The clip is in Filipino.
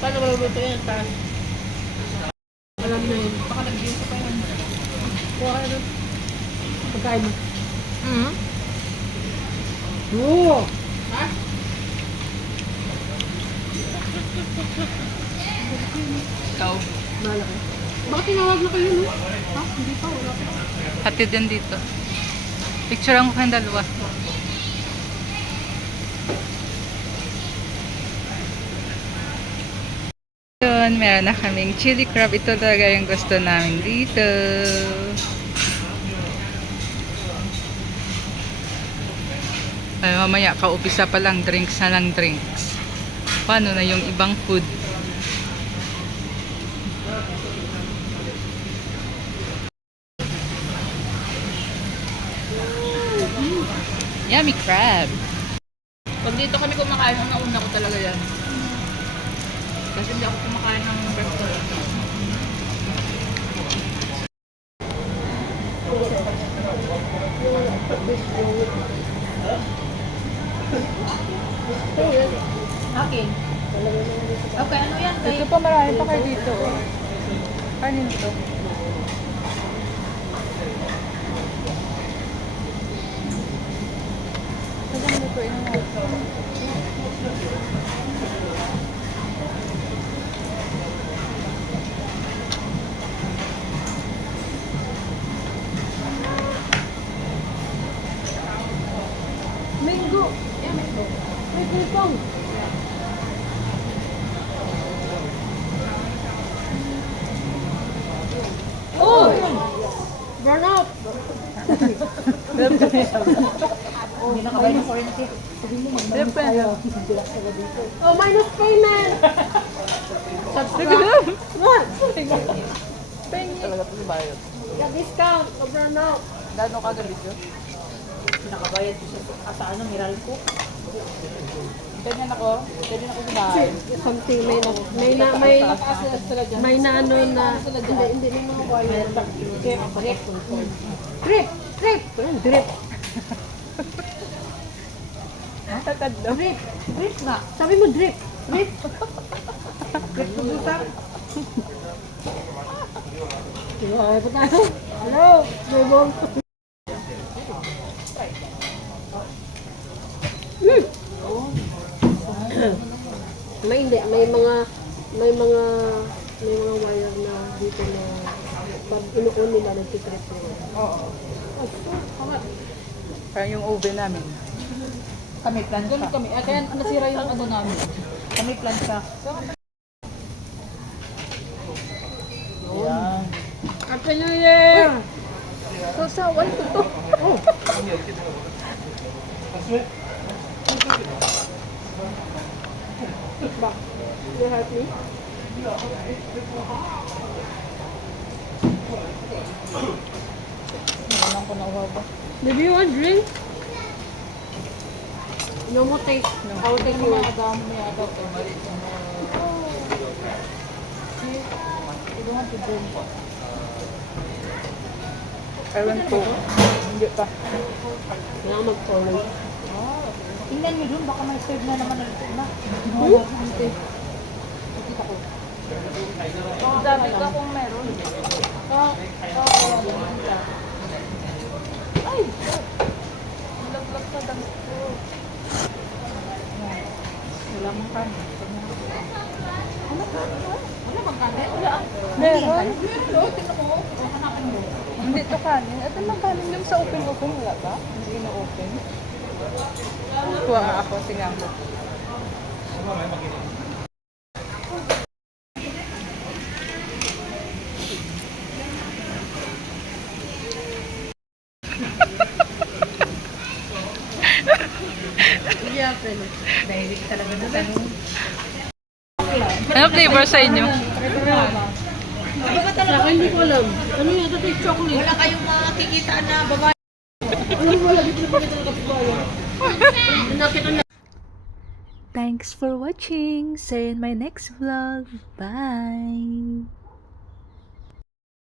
Paano maluluto yan? Taas. Alam na yun. Baka nag-view pa yan. Kuha ka na. Pagkain mo. Oo! Ha? Ikaw. Bahala ka. Bakit tinawag na kayo, no? Ha? Hindi pa, wala pa. Hatid din dito. Picturean ko kayong dalawa. Yun, meron na kaming chili crab. Ito talaga yung gusto namin dito. Ay, mamaya, kaupisa pa lang, drinks na lang drinks. Paano na yung ibang food? Yummy crab. Pag dito kami kumakain, ang nauna ko talaga yan. Kasi hindi ako kumakain ng breakfast. Akin. Okay, ano yan? Ito pa, marami pa kayo dito. Oh. Kanin to. Sagang lutuin mo. Mango. Yeah, mango. May pulpong. Oh! Burn up! Hindi na kabay ng kurente. Oh, minus payment! Subscribe! What? Talaga ito bayad. Discount! Burn out! Gano'n kagalit yun? Nakabayad ko sa ano, Meralco. Ganyan ako. Ganyan ako kumain. Something may na ano na hindi may mga wire. Drip! Drip! Drip! Tatad daw. Drip! Drip nga! Sabi mo drip! Drip! Drip to buta! Ay, puta! Hello! Bebong! May mga wire na dito na pag inuun nila nagtitrip nila. Oo. Parang yung oven namin. Kami plancha. Kami, kaya nasira yung ano namin. Kami plancha. Yan. Happy New Year! Sasawan ko to. Oh! Ba? You help me? Naman ko na uhaw ba? Maybe you want drink? No mo taste. No. I'll take you. Adam mo yata ito. Ibuhan to drink. Ewan ko. Hindi pa. Kailangan mag-follow. Tingnan mo dun, baka may serve na naman ulit na. Hindi. Nakita ko. Sabi ka kung meron. Ay! Nilaglag sa damit ko. Wala mong kanin. Wala bang kanin? Wala. Meron? Meron. Tingnan mo. Hanapin mo. Hindi ito kanin. Ito lang kanin yung sa open-open. Wala ba? Hindi na-open. Kuha nga ako. Tingnan ko. Yeah, pero dahil talaga na tanong. Ano flavor sa inyo? Sa akin, hindi ko alam. Ano yun? Ito yung chocolate. Wala kayong makikita na babae. Alam mo, lagi ko na pagkita ng kapibayan. Nakita na. Thanks for watching. See you in my next vlog. Bye.